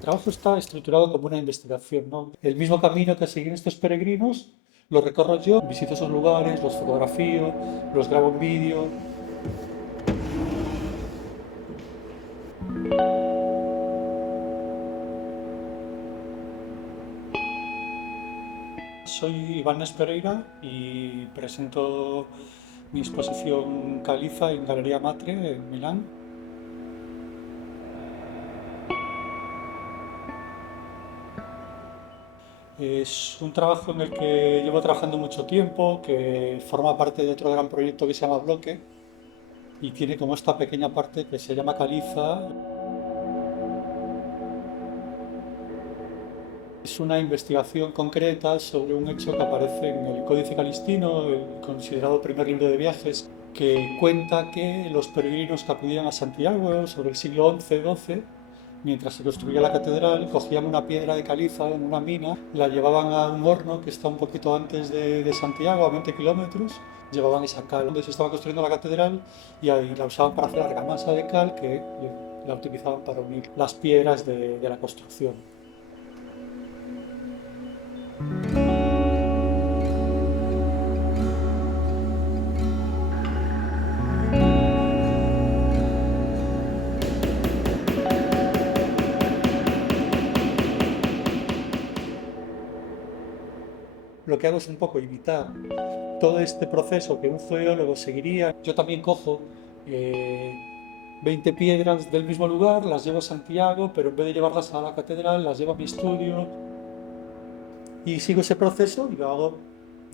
El trabajo está estructurado como una investigación, ¿no? El mismo camino que siguen estos peregrinos lo recorro yo, visito esos lugares, los fotografío, los grabo en vídeo. Soy Iván Pereira y presento mi exposición Caliza en Galería Matre en Milán. Es un trabajo en el que llevo trabajando mucho tiempo, que forma parte de otro gran proyecto que se llama Bloque y tiene como esta pequeña parte que se llama Caliza. Es una investigación concreta sobre un hecho que aparece en el Códice Calistino, el considerado primer libro de viajes, que cuenta que los peregrinos que acudían a Santiago sobre el siglo XI-XII, mientras se construía la catedral, cogían una piedra de caliza en una mina, la llevaban a un horno que está un poquito antes de Santiago, a 20 kilómetros, llevaban esa cal donde se estaba construyendo la catedral y ahí la usaban para hacer argamasa de cal que la utilizaban para unir las piedras de la construcción. Lo que hago es un poco imitar todo este proceso que un geólogo seguiría. Yo también cojo 20 piedras del mismo lugar, las llevo a Santiago, pero en vez de llevarlas a la catedral, las llevo a mi estudio y sigo ese proceso y lo hago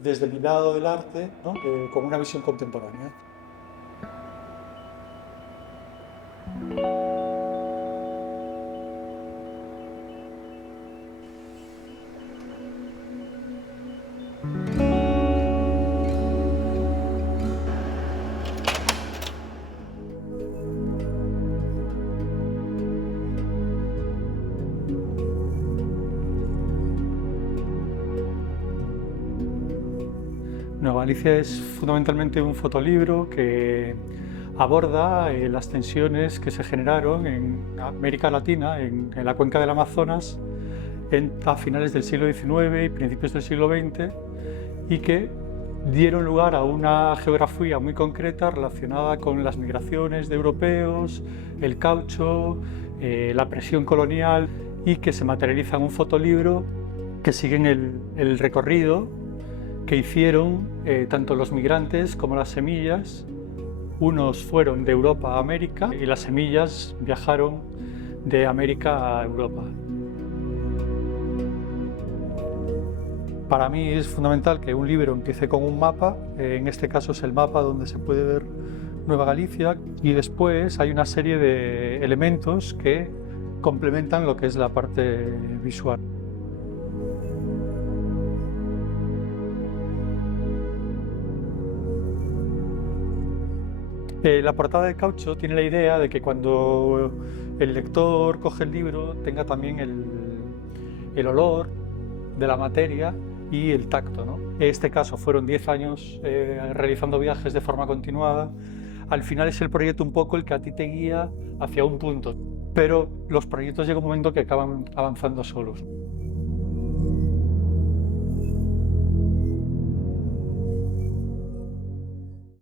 desde mi lado del arte, ¿no? Con una visión contemporánea. Nueva Galicia es fundamentalmente un fotolibro que aborda las tensiones que se generaron en América Latina, en la cuenca del Amazonas, a finales del siglo XIX y principios del siglo XX, y que dieron lugar a una geografía muy concreta relacionada con las migraciones de europeos, el caucho, la presión colonial, y que se materializa en un fotolibro que siguen el recorrido que hicieron tanto los migrantes como las semillas. Unos fueron de Europa a América y las semillas viajaron de América a Europa. Para mí es fundamental que un libro empiece con un mapa, en este caso es el mapa donde se puede ver Nueva Galicia, y después hay una serie de elementos que complementan lo que es la parte visual. La portada de caucho tiene la idea de que cuando el lector coge el libro tenga también el olor de la materia y el tacto, ¿no? En este caso fueron 10 años realizando viajes de forma continuada. Al final es el proyecto un poco el que a ti te guía hacia un punto, pero los proyectos llega un momento que acaban avanzando solos.